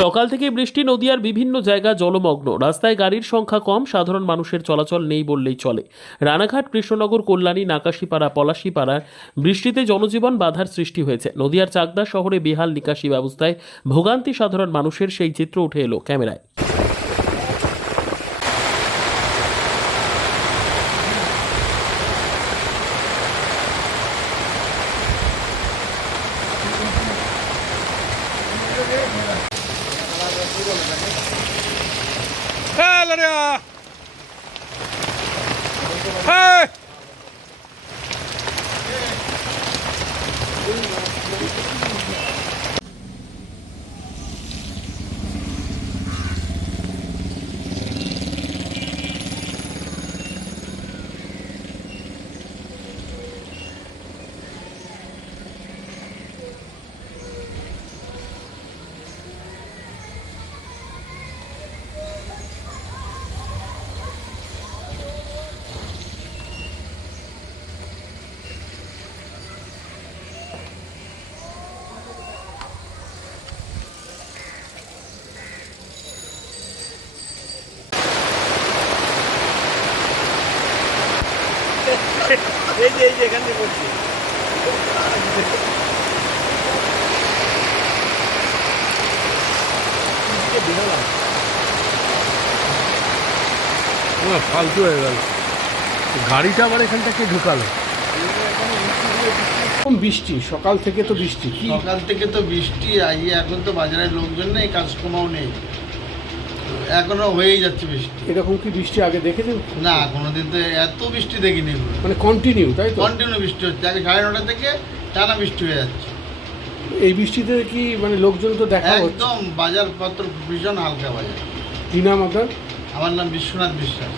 সকাল থেকে বৃষ্টি, নদিয়ার বিভিন্ন জায়গা জলমগ্ন, রাস্তায় গাড়ির সংখ্যা কম, সাধারণ মানুষের চলাচল নেই বললেই চলে। রানাঘাট, কৃষ্ণনগর, কল্যাণী, নাকাশিপাড়া, পলাশিপাড়ার বৃষ্টিতে জনজীবন বাধার সৃষ্টি হয়েছে। নদিয়ার চাকদা শহরে বেহাল নিকাশি ব্যবস্থায় ভোগান্তি সাধারণ মানুষের, সেই চিত্র উঠে এলো ক্যামেরায়। এই যে এখান থেকে বলছি ফালতু হয়ে গেল, গাড়িটা আবার এখান থেকে ঢুকালো। বৃষ্টি সকাল থেকে তো বৃষ্টি, সকাল থেকে তো বৃষ্টি, এখন তো বাজারের লোকজন নেই, কাস্টমারও নেই, এখনো হয়েই যাচ্ছে বৃষ্টি। এরকম কি বৃষ্টি আগে দেখেছেন? না, কোনোদিন তো এত বৃষ্টি দেখিনি। মানে কন্টিনিউ, তাই তো? কন্টিনিউ বৃষ্টি হচ্ছে, আগে 9:30 থেকে টানা বৃষ্টি হয়ে যাচ্ছে। এই বৃষ্টিতে কি মানে লোকজন তো দেখা হচ্ছে? একদম বাজারপত্র ভীষণ হালকা বাজার। কি নাম আপনার? আমার নাম বিশ্বনাথ বিশ্বাস।